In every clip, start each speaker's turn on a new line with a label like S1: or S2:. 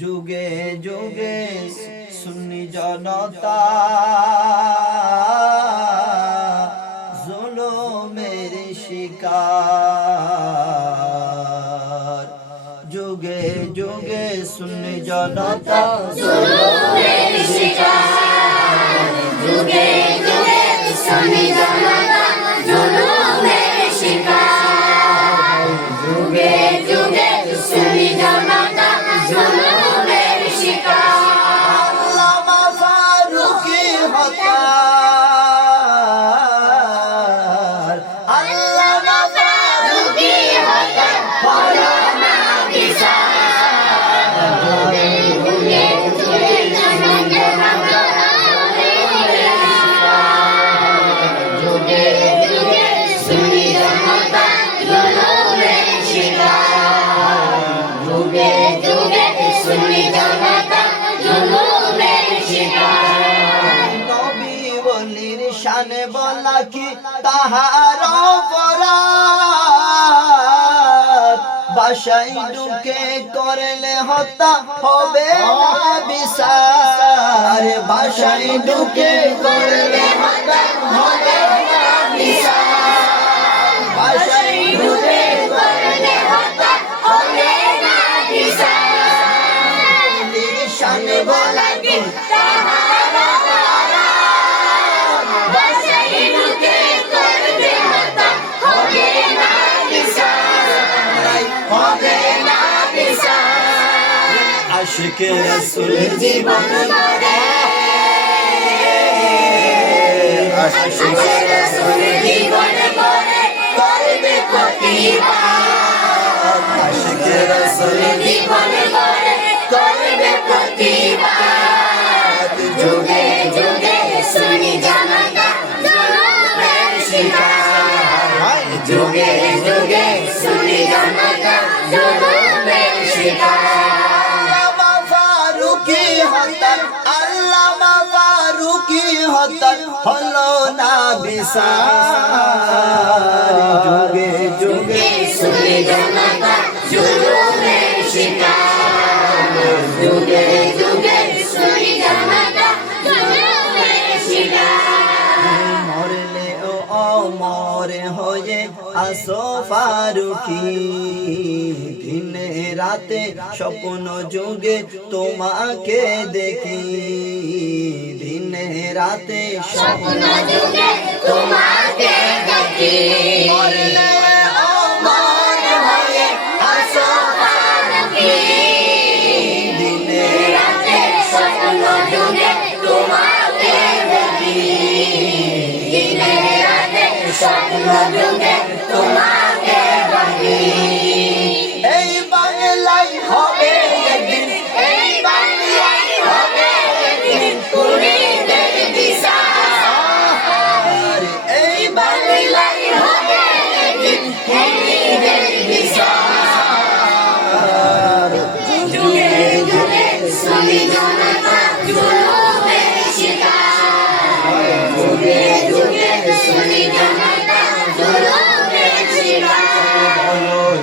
S1: যুগে যুগে সুন্নি জনতা জুলুমের শিকার। যুগে যুগে সুন্নি জনতা
S2: জুলুমের শিকার।
S1: বলির শানে বলা কি তাহার অপরাধ? বাসাই ঢুকে করলে হত্যা হবে না বিচার। বাসাই ঢুকে করলে হত্যা হবে না বিচার। বাসাই আশিকে রসুল
S2: জীবন গড়ে আশিকে রসুল জীবন গড়ে করবে প্রতিবাদ
S1: আশিকে রসুল
S2: জীবন গড়ে করবে প্রতিবাদ শুনি জনতা জুলুমের শিকার।
S1: ফারুকি হত্যার হলো না বিচার যুগে যুগে
S2: শুনি জনতা জুলুমের শিকার। যুগে যুগে শুনি জনতা জুলুমের শিকার।
S1: মরলে ও অমর হয়ে আসো ফারুকি। দিনে রাতে, স্বপ্ন যুগে তোমাকে দেখি। দিনে রাতে,
S2: স্বপ্ন যুগে তোমাকে দেখি। তোমাকে দেখি। তোমাকে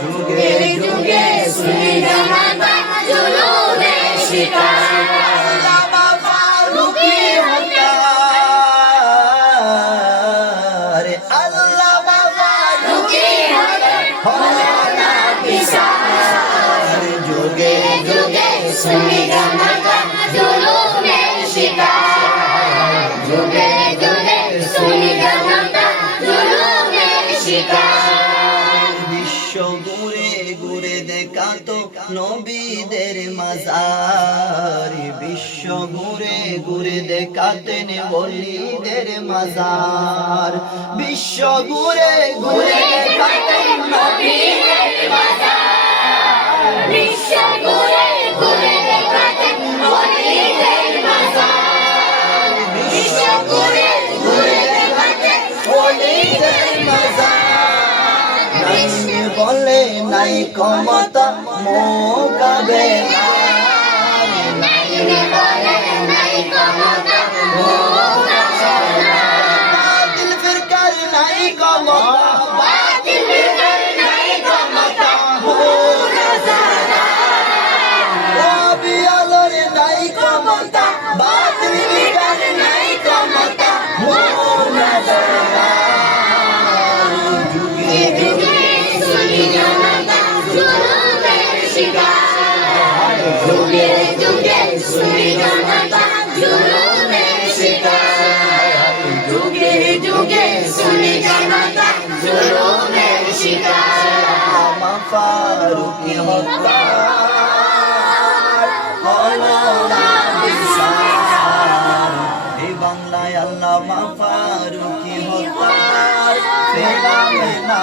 S2: যুগে যুগে শুনি জনতা জুলুমের শিকার
S1: আল্লামা বিশ্ব ঘুরে ঘুরে দেখাতো নবীদের মাজার। বিশ্ব ঘুরে ঘুরে দেখাতেন বলিদের মাজার। বিশ্ব ঘুরে ঘুরে দেখাতেন
S2: নবীদের মাজার। বিশ্ব
S1: নাই ক্ষমতা মোকাবে
S2: নাই ক্ষমতা। যুগে সুনি জনতা জুলুমের শিকার যুগে যুগে সুনি জনতা জুলুমের শিকার
S1: আমা ফারুকি হত্যা বাংলায় আল্লামা ফারুকি হত্যার পেলাম না।